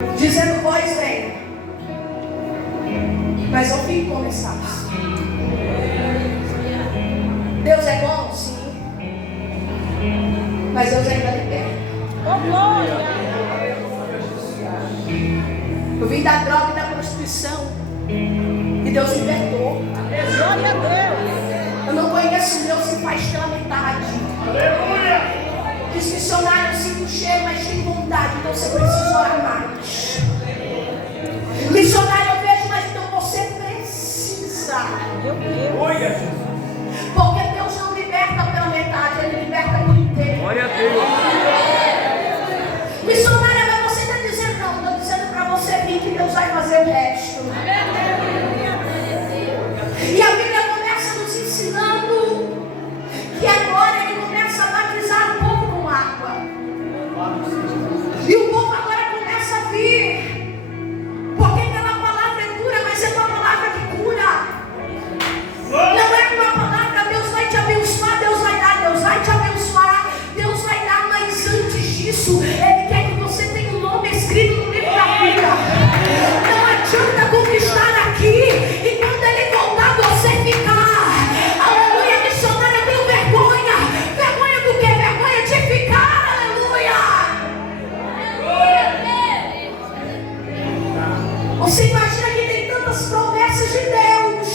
dizendo: vós vem, mas eu fico como estás. Deus é bom, sim, mas Deus ainda liberta. Eu vim da droga e da prostituição e Deus libertou. Glória a Deus. Eu não conheço Deus que faz pela metade. Diz missionário, eu sinto cheiro, mas tem vontade, então você precisa orar mais. Missionário, eu vejo, mas então você precisa. Porque Deus não liberta pela metade, Ele liberta por inteiro. Glória a Deus. Missionária, mas você está dizendo: não, estou dizendo para você vir que Deus vai fazer o resto. E a Bíblia começa nos ensinando que agora Ele começa a batizar o povo com água. E o povo agora começa a vir, porque aquela palavra é dura, mas é uma palavra que cura. Não é uma palavra: Deus vai te abençoar, Deus vai dar, Deus vai te abençoar, Deus vai dar, mas antes disso, Ele quer que você tenha o nome escrito no livro da vida. Não adianta conquistar aqui e quando Ele voltar você ficar. Aleluia, missionária, eu tenho vergonha. Vergonha do quê? Vergonha de ficar. Aleluia. Você imagina que tem tantas promessas de Deus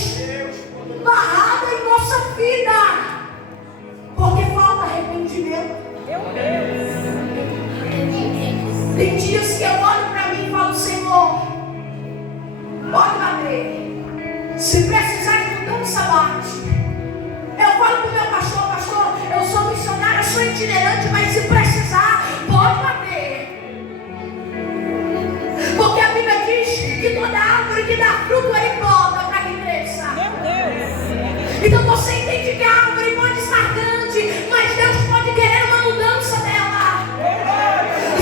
barrada em nossa vida porque falta arrependimento. Tem dias que eu olho para mim e falo: Senhor, pode bater. Se precisar de mudança, bate. Eu falo para o meu pastor: pastor, eu sou missionária, eu sou itinerante, mas se precisar, pode bater. Porque a Bíblia diz que toda árvore que dá fruto, Ele poda para que cresça. Então você entende que a árvore pode estar grande, mas Deus pode querer uma mudança dela.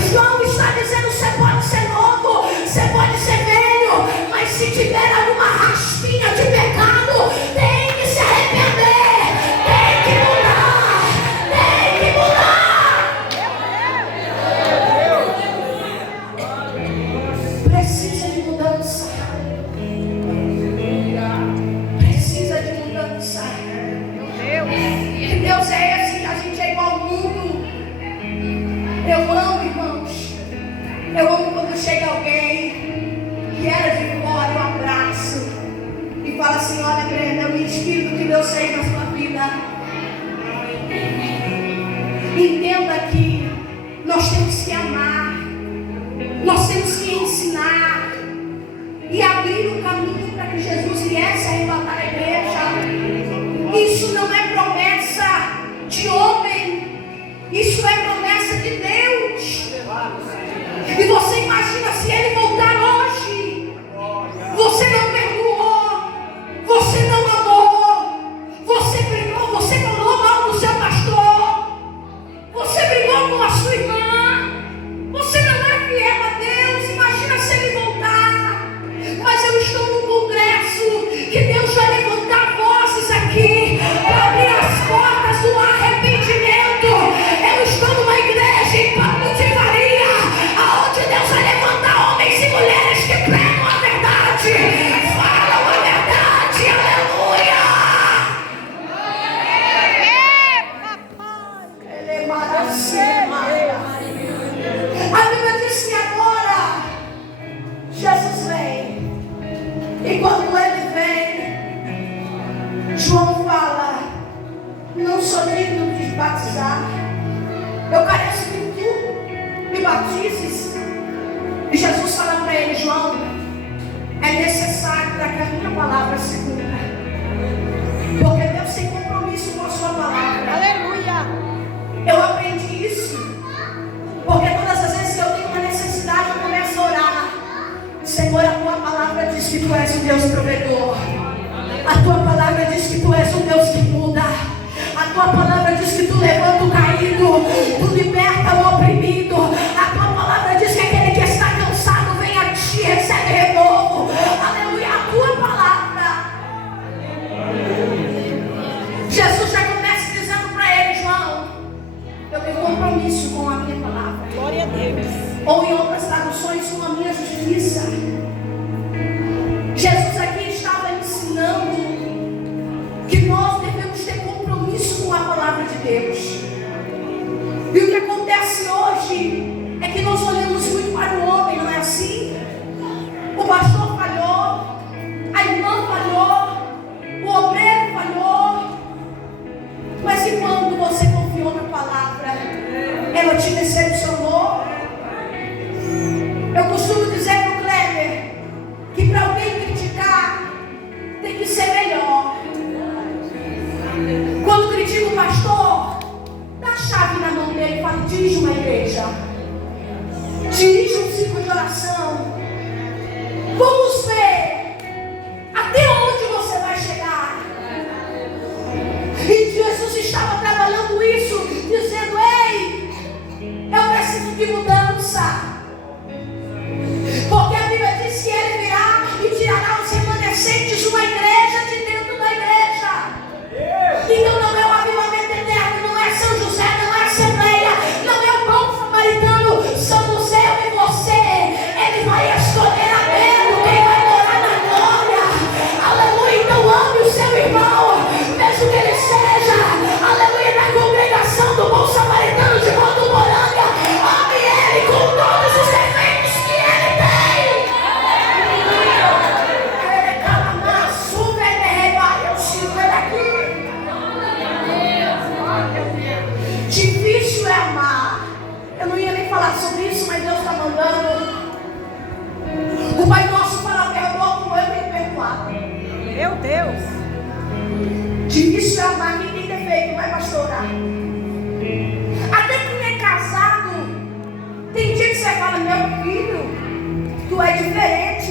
João está dizendo: você pode ser novo, você pode ser velho, mas se tiver alguma raspinha de pecado, tem que se arrepender, tem que mudar, tem que mudar. Precisa de mudança. Precisa de mudança. Que Deus é esse? Que a gente é igual ao mundo. Eu amo, irmãos. Eu amo quando chega alguém que era de fora, eu abraço e fala assim: olha, Brenda, eu me inspiro do que Deus fez na sua vida. Entenda que nós temos que amar, nós temos que ensinar e abrir o caminho para que Jesus viesse a arrebatar a igreja. Isso não é promessa de homem, isso é promessa de Deus. E você imagina se Ele voltar hoje, você não perdoou, você não amou, você brigou, você falou mal do seu pastor, você brigou com a sua irmã, você não é fiel a Deus. Imagina se Ele voltar. Mas eu estou num congresso que Deus vai levantar vozes aqui para abrir as portas do arrependimento. Eu estou numa igreja em Pablo de Faria, aonde Deus vai levantar homens e mulheres que pregam a verdade, falam a verdade. Aleluia. Ele é maravilhoso. A Bíblia diz que agora Jesus vem, e quando Ele vem, João fala: não sou digno de te batizar, eu careço de tu, me batizes. E Jesus fala para ele: João, é necessário para que a minha palavra se cumpra, porque Deus tem compromisso com a sua palavra. Aleluia. Eu aprendi isso, porque todas as vezes que eu tenho uma necessidade, eu começo a orar: Senhor, a tua palavra diz que tu és um Deus provedor, a tua palavra diz que tu és um Deus que muda, a tua palavra diz que tu levanta o caído, tu liberta o oprimido, a tua palavra diz que aquele que está cansado vem a ti, recebe renovo. Aleluia, a tua palavra. Jesus já começa dizendo para ele: João, eu tenho compromisso com a minha palavra. Glória a Deus. Ou em outras traduções, com as minhas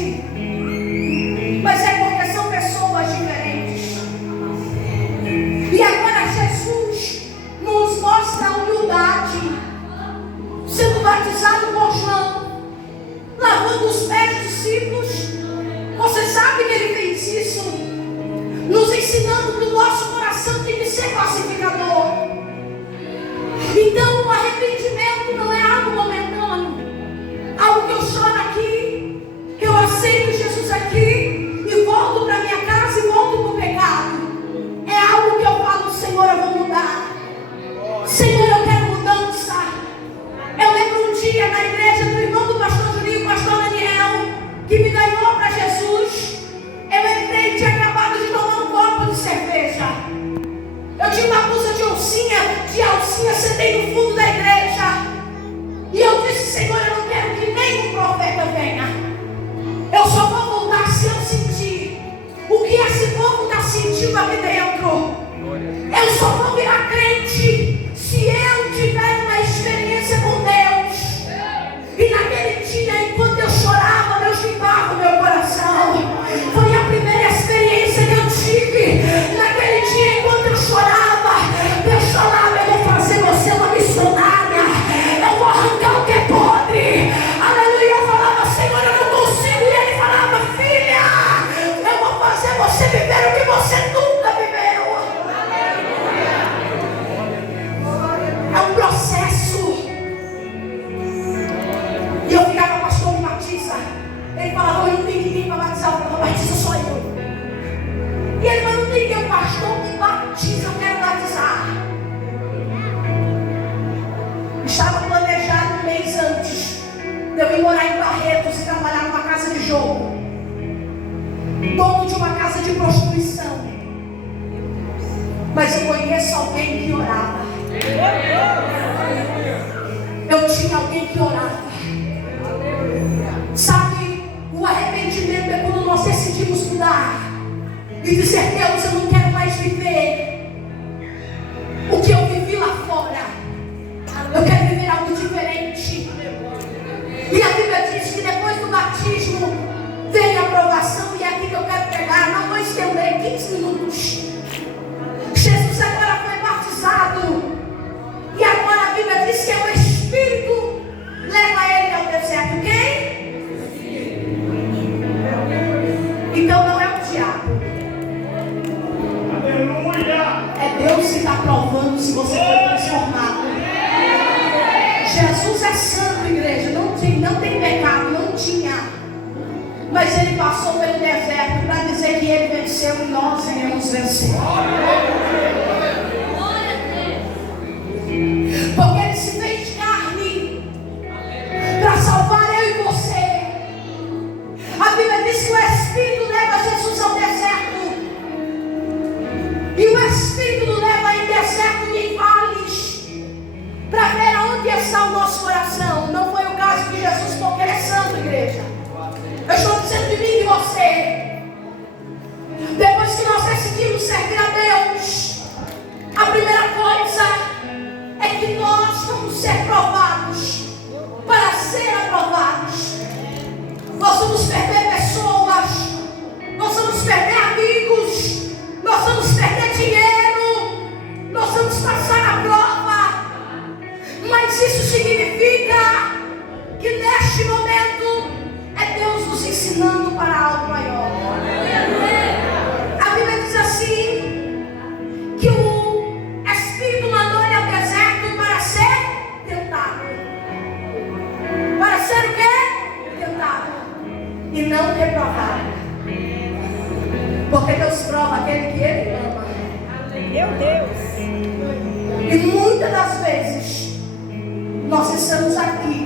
diferente. Mas é porque são pessoas diferentes. E agora Jesus nos mostra a humildade, sendo batizado por João, lavando os pés dos discípulos. Você sabe que ele fez isso, nos ensinando que o nosso coração tem que ser pacificador. Então o arrependimento não é algo momentâneo, algo que eu choro aqui, que eu aceito Jesus aqui e volto para minha casa e volto para o pecado. É algo que eu falo: Senhor, eu vou mudar. Senhor, eu quero mudança. Eu lembro um dia na igreja do irmão do pastor Juninho, pastor Daniel, que me ganhou para Jesus. Eu entrei e tinha acabado de tomar um copo de cerveja. Eu tinha uma blusa de alcinha, sentei no fundo da igreja. E eu disse: Senhor, eu não quero que nenhum profeta venha. Eu só vou voltar se eu sentir o que esse povo está sentindo aqui dentro. Eu só vou virar crente se eu tiver uma experiência com Deus. E naquele dia, enquanto eu chorava, Deus limpava o meu coração. Foi a primeira experiência que eu tive. Naquele dia, enquanto eu chorava, Deus falava: eu vou fazer você uma missionária. Eu vou arrancar o que é podre. Aleluia. Eu falava: Senhor, eu não consigo. E ele falava: filha, eu vou fazer você viver o que você nunca viveu. É um processo. E eu ficava: pastor, me batiza. Ele falava: eu não tenho ninguém para batizar. Eu falava: batiza só eu. E ele falou: não tem ninguém, pastor, me batiza, eu quero batizar. Estava planejado um mês antes de eu ir morar em Barretos e trabalhar numa casa de jogo, dono de uma casa de prostituição. Mas eu conheço alguém que orava. Eu tinha alguém que orava. Sabe, o arrependimento é quando nós decidimos mudar e dizer: Deus, eu não quero mais viver o que eu vivi lá fora. Eu quero viver algo diferente. E a Bíblia diz que depois do batismo vem a aprovação. E é aqui que eu quero pegar. Não vou estender 15 minutos. Jesus agora foi batizado. E agora a Bíblia diz que é o Espírito leva ele ao deserto. Quem? Então não é o diabo. Aleluia! É Deus que está provando se você foi transformado. Jesus é santo, igreja. Não tem pecado, não tinha. Mas ele passou pelo deserto para dizer que ele venceu e nós iremos vencer. Porque ele se fez carne para salvar eu e você. A Bíblia diz que o Espírito leva Jesus ao deserto. E o Espírito leva em deserto e em vales para ver aonde está o nosso coração. Não foi o caso de Jesus, porque ele é santo, igreja. Eu estou dizendo de mim e de você. Depois que nós decidimos servir a Deus, a primeira coisa é que nós vamos ser provados para ser aprovados. Nós vamos perder pessoas, nós vamos perder amigos, nós vamos perder dinheiro, nós vamos passar a prova. Mas isso significa que neste momento é Deus nos ensinando para algo maior. A Bíblia diz assim, que o Espírito mandou ele ao deserto para ser tentado. Para ser o quê? Tentado. E não reprovado. Porque Deus prova aquele que ele ama. Meu Deus. E muitas das vezes nós estamos aqui,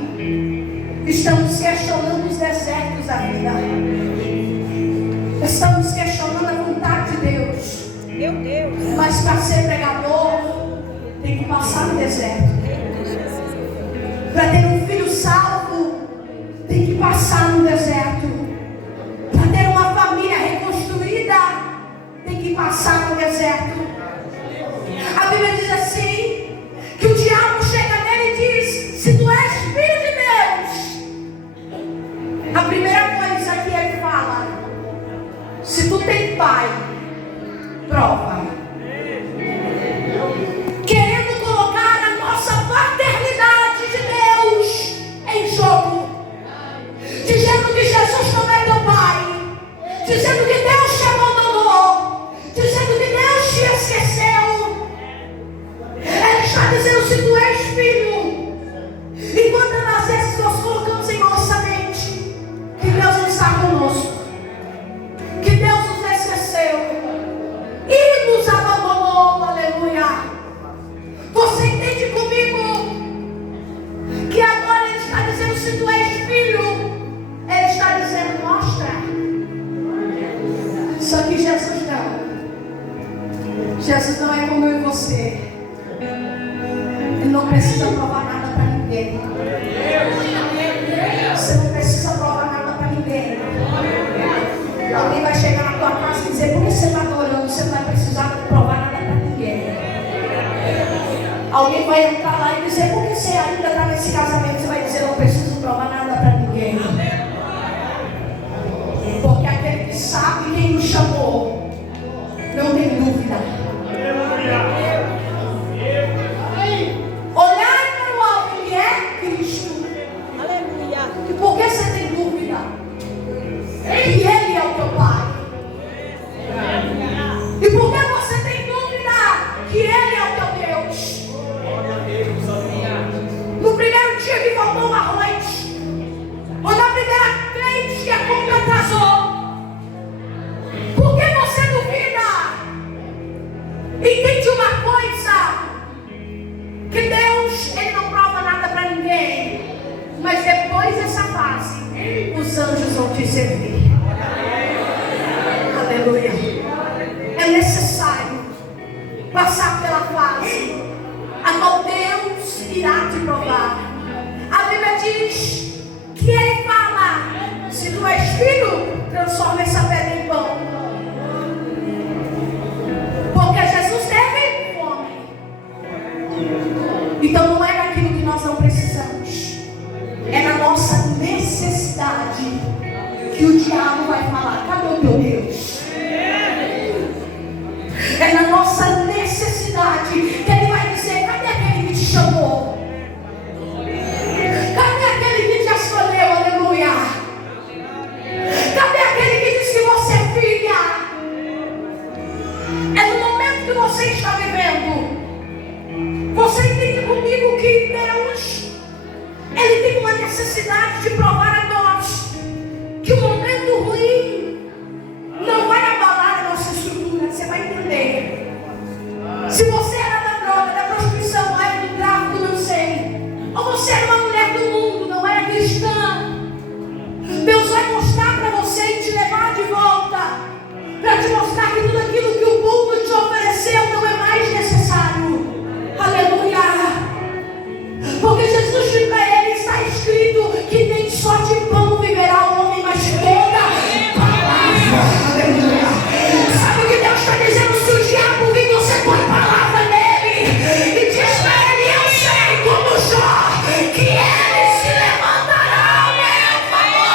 estamos questionando os desertos da vida. Estamos questionando a vontade de Deus. Meu Deus. Mas para ser pregador, tem que passar no deserto. Para ter um filho salvo, tem que passar no deserto. Para ter uma família reconstruída, tem que passar no deserto. A Bíblia diz assim, que o diabo chega nele e diz: se tu és filho de Deus, a primeira primeira coisa que ele fala: se tu tem pai, prova. Querendo colocar a nossa paternidade de Deus em jogo, dizendo que Jesus não é teu pai, dizendo que Deus te abandonou, dizendo que Deus te esqueceu. Ele está dizendo: se tu és filho. E quantas vezes nós colocamos em nossa mente que Deus está conosco, que Deus nos esqueceu e nos abandonou, aleluia. Você entende comigo que agora Ele está dizendo: se tu és filho, Ele está dizendo: mostra. Só que Jesus não. Jesus não é como eu e você. Ele não precisa provar nada para ninguém. Você não precisa provar nada para ninguém. Alguém vai chegar na tua casa e dizer: por que você está adorando? Você não vai precisar provar nada para ninguém. Alguém vai entrar lá e dizer: por que você ainda está nesse casamento? Você vai dizer: não preciso provar nada para ninguém. Porque aquele que sabe quem nos chamou não tem dúvida. Olhar para o alto, Ele é Cristo. Aleluia. E por que você tem dúvida que Ele é o teu Pai? E por que você tem dúvida que Ele é o teu Deus? No primeiro dia que faltou o arroz, ou na primeira vez que a conta atrasou, por que você duvida? Entende uma coisa: que Deus, Ele não prova nada para ninguém, mas depois dessa fase, os anjos vão te servir. Aleluia. É necessário passar pela fase a qual Deus irá te provar. A Bíblia diz que Ele fala: se tu és filho, transforma essa pedra em pão. Porque Jesus teve fome. Então não é naquilo que nós não precisamos, é na nossa necessidade que o diabo vai falar: cadê o teu Deus? É na nossa necessidade que ele vai dizer: cadê aquele que te chamou? Cadê aquele que te escolheu? Aleluia. Cadê aquele que diz que você é filha? É no momento que você está vivendo. Você entende comigo que Deus, Ele tem uma necessidade de provar a nós que o momento ruim não vai abalar a nossa estrutura. Você vai entender. Se você era da droga, da prostituição, era do tráfico, não sei, ou você era uma mulher do mundo, não era cristã, Deus vai mostrar para você e te levar de volta, para te mostrar que tudo aquilo que o mundo te ofereceu não é mais necessário. Aleluia. Porque Jesus disse para ele: está escrito que nem só de pão viverá o homem, mas toda palavra. Aleluia. Sabe o que Deus está dizendo? Se o diabo vir, você põe palavra nele e diz para ele: eu sei como Jó, que ele se levantará ao meu favor.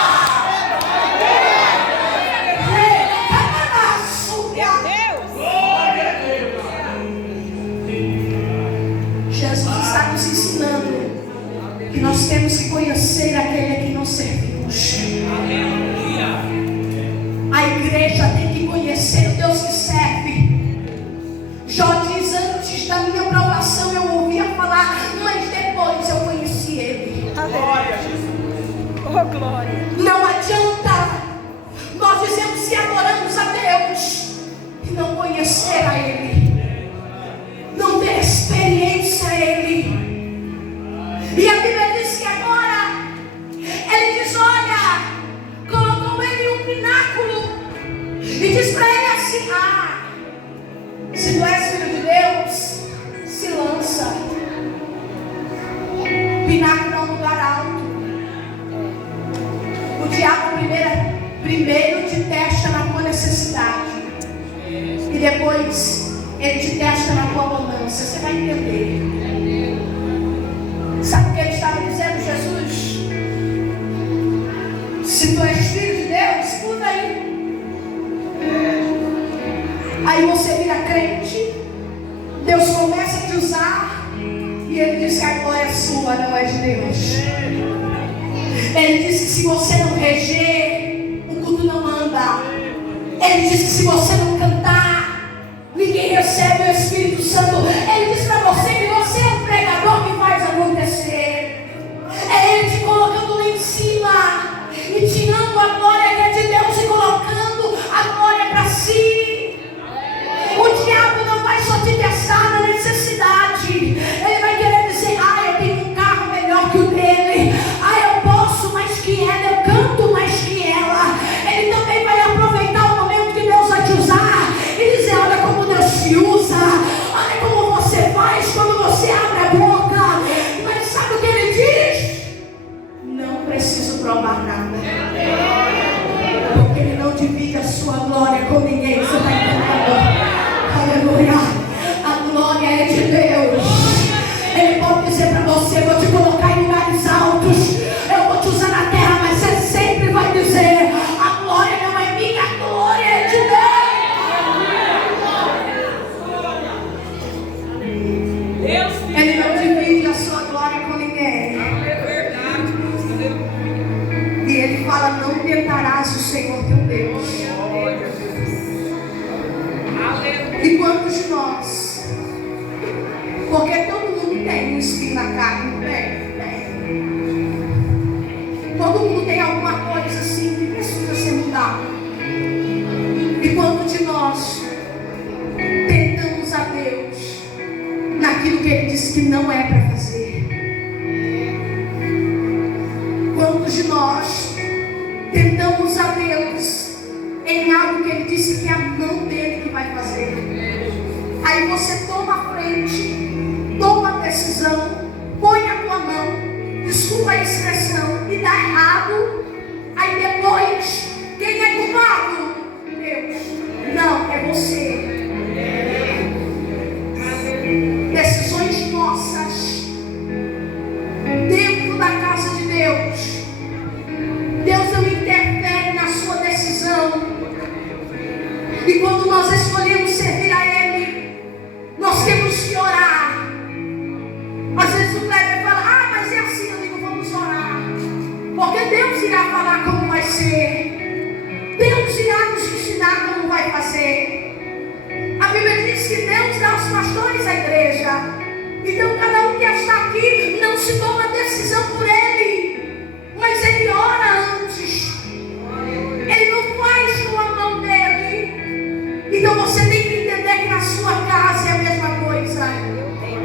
Jesus está nos ensinando que nós temos que conhecer aquele a quem nós servimos. A igreja tem que conhecer o Deus que serve. Jó diz: antes da minha provação eu ouvia falar, mas depois eu conheci Ele. Glória a Jesus. Oh, glória. Não adianta nós dizemos que adoramos a Deus e não conhecer a Ele, não ter experiência a Ele. E a Bíblia diz que agora Ele diz: olha, colocou Ele em um pináculo e diz para Ele assim: se tu és filho de Deus, se lança. Pináculo é um lugar alto. O diabo primeiro te testa na tua necessidade e depois ele te testa na tua abundância. Você vai entender. Sabe o que ele estava dizendo, Jesus? Se tu és filho de Deus, escuta aí. Aí você vira crente, Deus começa a te usar e Ele diz que a glória é sua, não é de Deus. Ele diz que se você não reger, o culto não anda. Ele diz que se você não cantar, ninguém recebe o Espírito Santo. Ele diz para você que você é um pregador que faz acontecer. É Ele te colocando lá em cima e tirando a glória que é de Deus e colocando a glória para si. O diabo não vai só te testar na necessidade. Ele vai querer dizer: ah, eu tenho um carro melhor que o dele. Ah, eu posso mais que ela, eu canto mais que ela. Ele também vai aproveitar o momento que Deus vai te usar e dizer: olha como Deus te usa, olha como você faz quando você abre a boca. Mas sabe o que ele diz? Não preciso provar nada, porque Ele não divide a sua glória com ninguém. Você está entendendo? Aleluia. A glória é de Deus. Ele pode dizer para você: vou te colocar em lugares altos, eu vou te usar na terra, mas você sempre vai dizer: a glória não é minha, a glória é de Deus. Ele não divide a sua glória com ninguém. E Ele fala: não tentarás o Senhor teu Deus. E quantos de nós? Porque todo mundo tem um espinho na carne, não tem? Todo mundo tem alguma coisa assim que precisa ser mudada. E quantos de nós tentamos a Deus naquilo que Ele disse que não é para fazer? Quantos de nós tentamos a Deus em algo que Ele disse que é a mão dele que vai fazer? Aí você toma a frente, toma a decisão, põe a tua mão, desculpa a expressão, e dá errado. Aí depois, quem é culpado? Deus. Não, é você. Decisões nossas dentro da casa de Deus. Deus não interfere na sua decisão. E quando nós escolhemos servir a Ele, nós temos que orar. Às vezes o Kleber fala: ah, mas é assim. Eu digo: vamos orar, porque Deus irá falar como vai ser. Deus irá nos ensinar como vai fazer. A Bíblia diz que Deus dá aos pastores a igreja. Então cada um que está aqui não se toma decisão por ele, mas ele ora antes. Ele não faz com a mão dele. Então você tem que entender que na sua casa é a mesma coisa.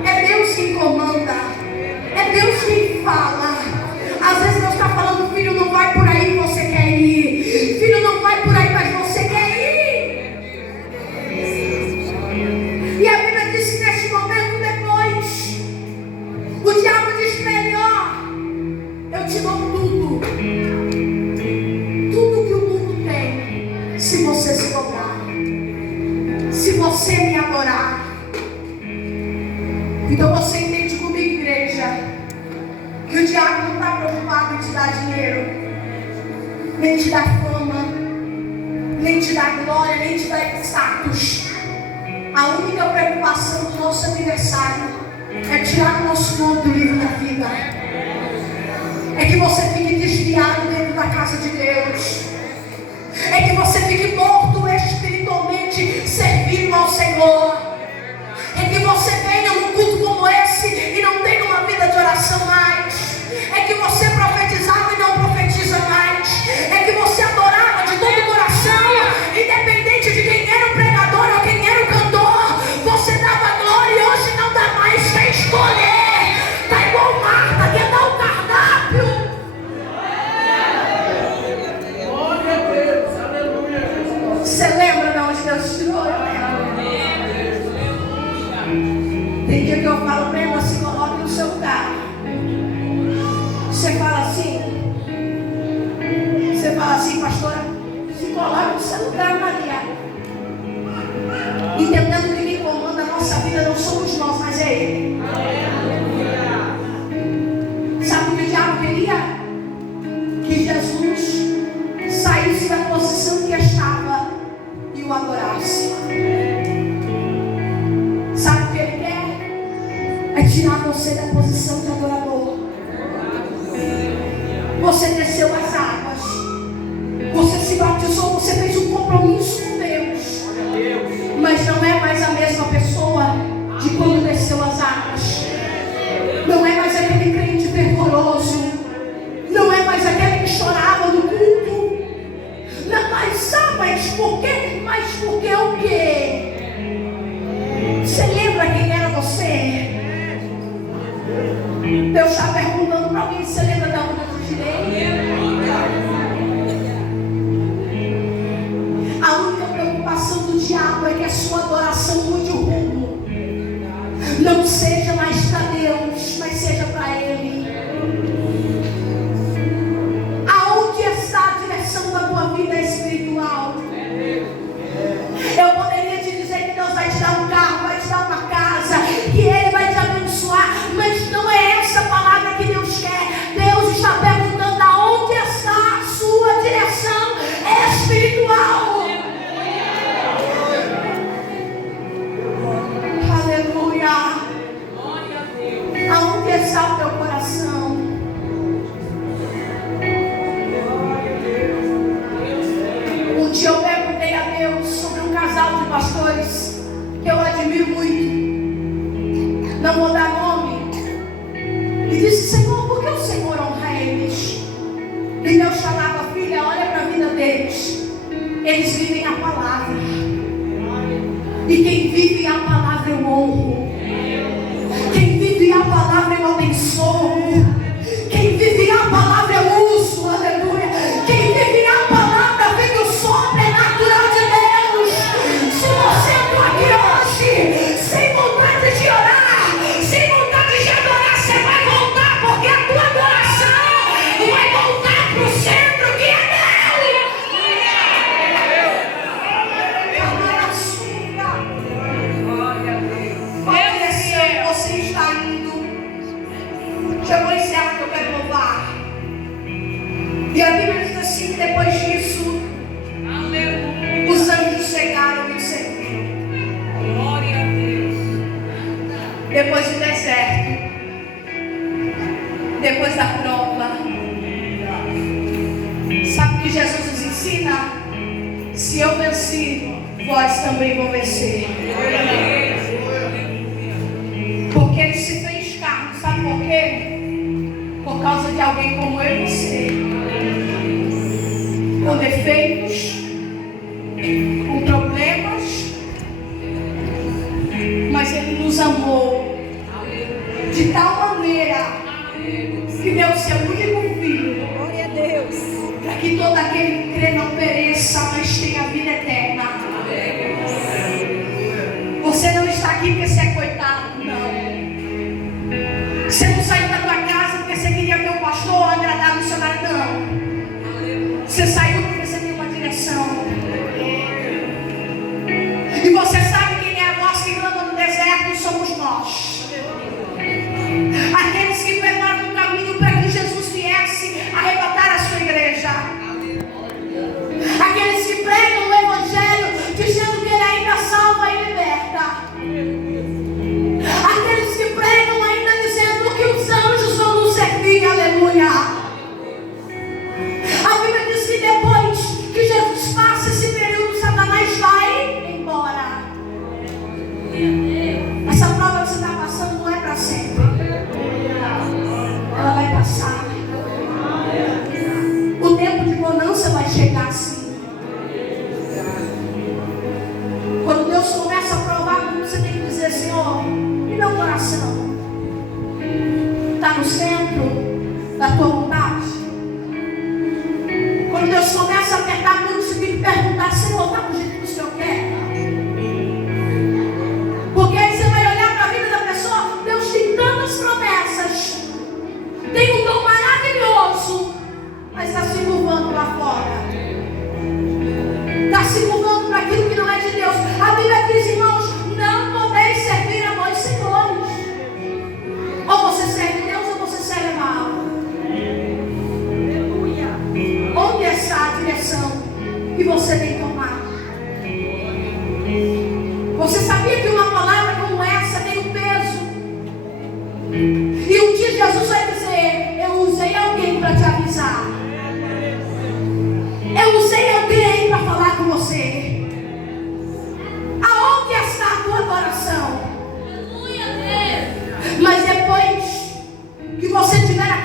É Deus quem comanda, é Deus quem fala. Às vezes Deus está falando: filho, não vai por aí, você quer ir. Filho, não vai por aí, mas você quer ir. E a Bíblia diz que neste momento depois, o diabo diz para ele: ó, eu te dou tudo. Tudo que o mundo tem, se você se dobrar, se você me adorar. Então você entende comigo, igreja, que o diabo não está preocupado em te dar dinheiro, nem te dar fama, nem te dar glória, nem te dar status. A única preocupação do nosso aniversário é tirar o nosso nome do livro da vida. É que você fique desviado dentro da casa de Deus. É que você fique morto espiritualmente, servindo ao Senhor. É que você venha num culto como esse e não tenha uma vida de oração mais. É que você profetizava e não profetiza mais. É que você adorava de todo o coração, independente de quem era o pregador ou quem era o cantor. Você dava glória e hoje não dá mais. Quer escolher? Está igual Marta, quer dar o cardápio. Você lembra de onde Deus tirou? Tem dia que eu falo para ela: se coloque no seu lugar. Você fala assim, pastora, se coloque no seu lugar, Maria. Entendendo que quem comanda a nossa vida não somos nós, mas é Ele. Sabe o que o diabo queria? Que Jesus saísse da posição que estava e o adorasse. Sabe o que Ele quer? É tirar você da posição de adorador. Você desceu as águas, você se batizou, você fez um compromisso com Deus, mas não é mais a mesma pessoa de quando desceu as águas. Não é mais aquele crente fervoroso, não é mais aquele que chorava no culto. Não, mas por quê? Mas por que o quê? Você lembra quem era você? Deus está perguntando para alguém: você lembra de onde eu tirei? A única preocupação do diabo é que a sua adoração mude o rumo. Não seja mais para Deus, mas seja para Ele. Aonde está a direção da tua vida espiritual? Eu poderia te dizer que Deus vai te dar um carro, vai te dar uma casa, que Ele vai te abençoar, mas não é essa palavra que Deus quer. Deus está perguntando: aonde está a sua direção espiritual? Aleluia. Aonde está o teu coração? Um dia eu perguntei a Deus sobre um casal de pastores que eu admiro muito, não vou dar nome, e disse: Senhor, por que o Senhor honra eles? E Deus falava: filha, olha para a vida deles, eles vivem a palavra, e quem vive a palavra eu honro, quem vive a palavra eu abençoo, quem vive a palavra eu uso, aleluia. Quem vive a palavra vem o sobrenatural de Deus. Se você está aqui hoje sem vontade de orar, sem vontade de adorar, você vai voltar, porque a tua adoração vai voltar para o centro que é Deus. Você está indo. Já vou encerrar que eu quero louvar. E a Bíblia diz assim: que depois disso, os anjos chegaram e o serviram. Glória a Deus. Depois do deserto, depois da prova, sabe o que Jesus nos ensina? Se eu venci, vós também vão vencer. Porque Ele se fez carne, sabe por quê? Por causa de alguém como eu e você, com defeitos, com problemas, mas Ele nos amou de tal maneira que deu o seu único filho, Glória a Deus. para que todo aquele que crê não pereça, mas tenha vida eterna. Você não está aqui porque você é coitado, não. Você não saiu da tua casa porque você queria ver o pastor, agradar o missionário, não. Você saiu porque você tem uma direção. E você sabe quem é a voz que clama no deserto? Somos nós. Aqueles que prepararam o caminho para que Jesus viesse arrebatar a sua igreja. Aqueles que pregam o evangelho dizendo que Ele ainda salva e liberta. Aqueles que pregam ainda dizendo que os anjos vão nos servir, aleluia. A Bíblia diz que depois que Jesus passa esse período, Satanás vai embora. Essa prova que você está passando não é para sempre. Ela vai passar. O tempo de bonança vai chegar sim. Quando Deus começa a provar, você tem que dizer: Senhor, e meu coração está no centro da tua vontade? Quando Deus começa a apertar muito, você tem que perguntar: Senhor, está do jeito que o Senhor quer? Porque aí você vai olhar para a vida da pessoa. Deus tem tantas promessas, tem um dom maravilhoso, mas está se curvando lá fora, está se curvando para aquilo que não é de Deus. A Bíblia diz, irmãos, não podeis servir a dois senhores. Ou você serve Deus ou você serve mal. Onde está a direção? e você tem tomado. Você sabia que uma palavra como essa tem um peso? E um dia Jesus vai dizer: eu usei alguém para te avisar. Eu usei alguém para falar com você. Aonde está a tua adoração? Mas depois que você tiver a